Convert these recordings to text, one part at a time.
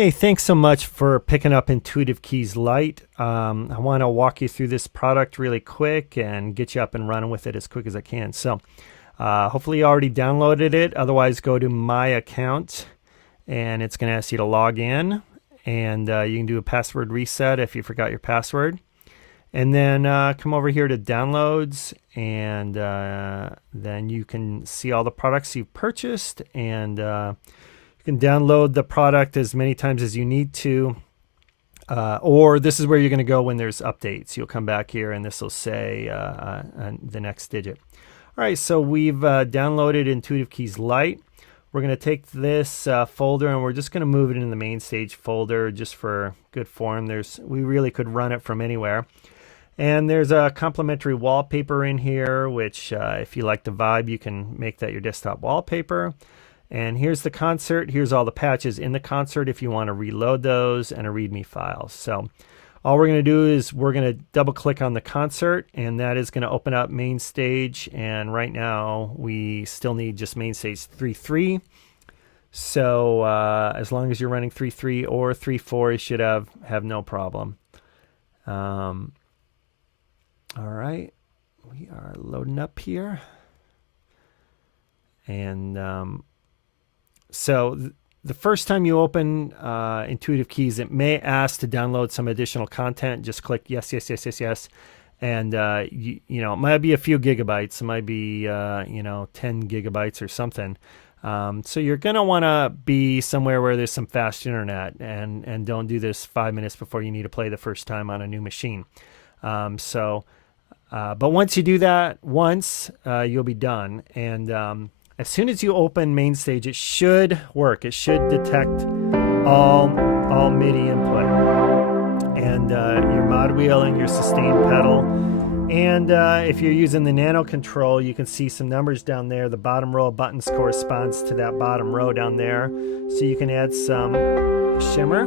Hey, thanks so much for picking up Intuitive Keys Lite. I want to walk you through this product really quick and get you up and running with it as quick as I can. So hopefully you already downloaded it. Otherwise, go to My Account and it's going to ask you to log in. And you can do a password reset if you forgot your password. And then come over here to Downloads, and then you can see all the products you've purchased, and you can download the product as many times as you need to, or this is where you're going to go when there's updates. You'll come back here and this will say the next digit. All right, so we've downloaded Intuitive Keys Lite. We're going to take this folder and we're just going to move it into the main stage folder just for good form. We really could run it from anywhere. And there's a complimentary wallpaper in here, which if you like the vibe, you can make that your desktop wallpaper. And here's the concert. Here's all the patches in the concert if you want to reload those, and a README file. So all we're going to do is we're going to double click on the concert, and that is going to open up main stage. And right now we still need just main stage 3.3. So as long as you're running 3.3 or 3.4, you should have no problem. All right, we are loading up here. And so the first time you open Intuitive Keys, it may ask to download some additional content. Just click yes, yes, yes, yes, yes. And, you know, it might be a few gigabytes. It might be, 10 gigabytes or something. So you're going to want to be somewhere where there's some fast internet, and don't do this 5 minutes before you need to play the first time on a new machine. But once you do that you'll be done. And as soon as you open main stage, it should work. It should detect all MIDI input, and your mod wheel and your sustain pedal. And if you're using the nano control, you can see some numbers down there. The bottom row of buttons corresponds to that bottom row down there. So you can add some shimmer.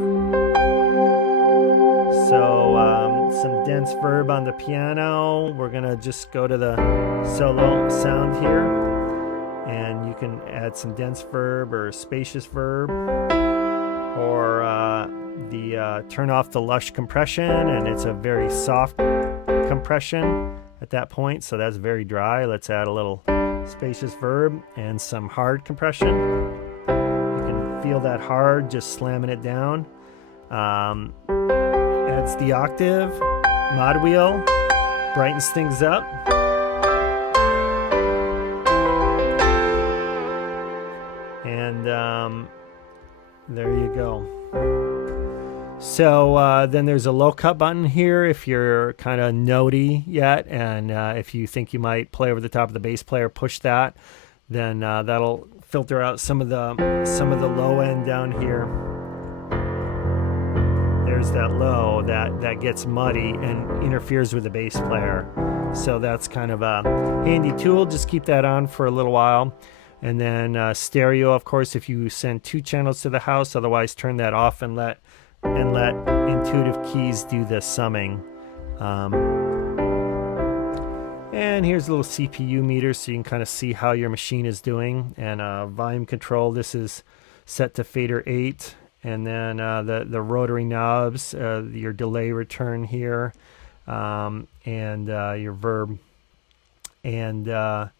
So some dense verb on the piano. We're gonna just go to the solo sound here, and you can add some dense verb or spacious verb, or turn off the lush compression, and it's a very soft compression at that point, so that's very dry. Let's add a little spacious verb and some hard compression. You can feel that hard just slamming it down. Adds the octave, mod wheel, brightens things up. And there you go. So then there's a low cut button here if you're kind of notey yet, and if you think you might play over the top of the bass player, push that. Then that'll filter out some of the low end down here. There's that low that gets muddy and interferes with the bass player. So that's kind of a handy tool. Just keep that on for a little while. And then stereo, of course, if you send 2 channels to the house. Otherwise, turn that off and let Intuitive Keys do the summing. And here's a little CPU meter so you can kind of see how your machine is doing. And volume control, this is set to fader 8. And then the rotary knobs, your delay return here, and your verb. And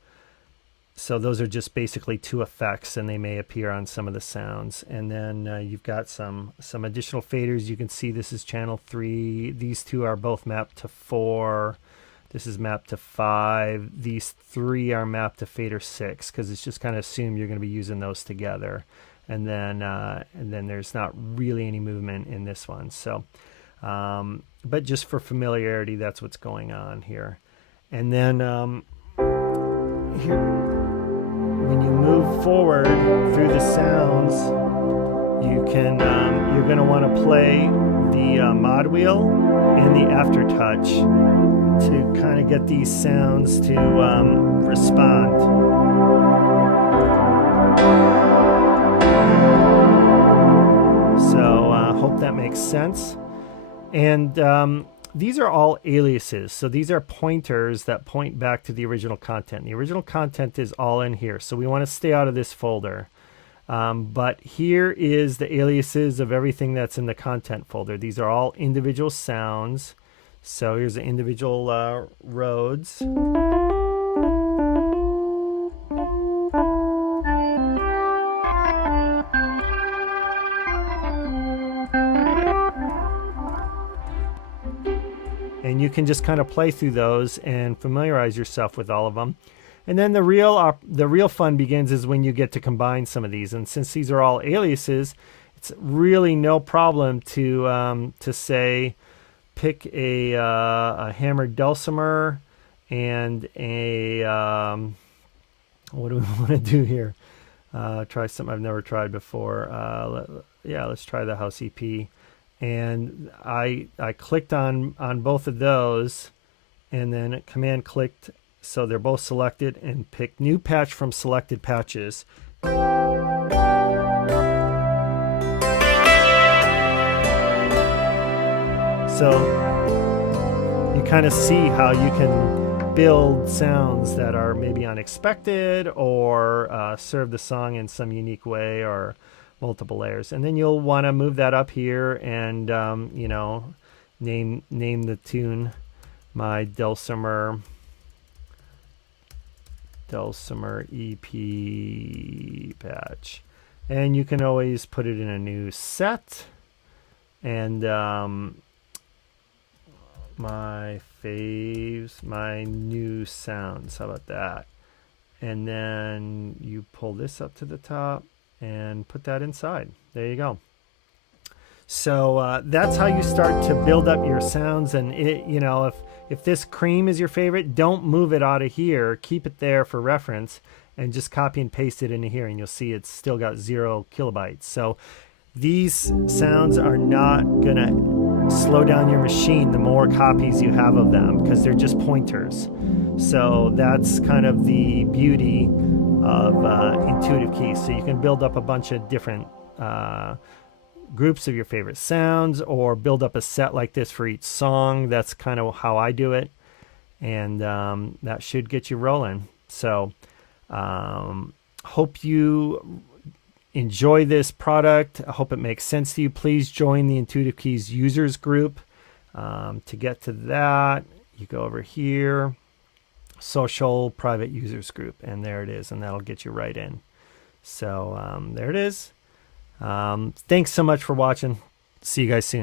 so those are just basically 2 effects, and they may appear on some of the sounds. And then you've got some additional faders. You can see this is channel 3. These 2 are both mapped to 4. This is mapped to 5. These 3 are mapped to fader 6, because it's just kind of assumed you're going to be using those together. And then there's not really any movement in this one. So, but just for familiarity, that's what's going on here. And then here, when you move forward through the sounds, you can you're going to want to play the mod wheel and the aftertouch to kind of get these sounds to respond. So hope that makes sense. And these are all aliases. So these are pointers that point back to the original content. The original content is all in here. So we want to stay out of this folder. But here is the aliases of everything that's in the content folder. These are all individual sounds. So here's the individual roads. And you can just kind of play through those and familiarize yourself with all of them. And then the real fun begins is when you get to combine some of these. And since these are all aliases, it's really no problem to say pick a hammered dulcimer and a what do we want to do here? Try something I've never tried before. Let's try the house EP. And I clicked on both of those, and then command clicked, so they're both selected, and pick new patch from selected patches. So you kind of see how you can build sounds that are maybe unexpected, or serve the song in some unique way, or multiple layers. And then you'll want to move that up here and name the tune my Dulcimer EP patch. And you can always put it in a new set. And my faves, my new sounds, how about that? And then you pull this up to the top and put that inside. There you go. So that's how you start to build up your sounds. And if this cream is your favorite, don't move it out of here. Keep it there for reference and just copy and paste it into here, and you'll see it's still got 0 kilobytes. So these sounds are not gonna slow down your machine the more copies you have of them, because they're just pointers. So that's kind of the beauty of intuitive keys. So you can build up a bunch of different groups of your favorite sounds, or build up a set like this for each song. That's kind of how I do it, and that should get you rolling. So hope you enjoy this product. I hope it makes sense to you. Please join the Intuitive Keys users group. To get to that, you go over here, social private users group, and there it is, and that'll get you right in. So there it is. Thanks so much for watching. See you guys soon.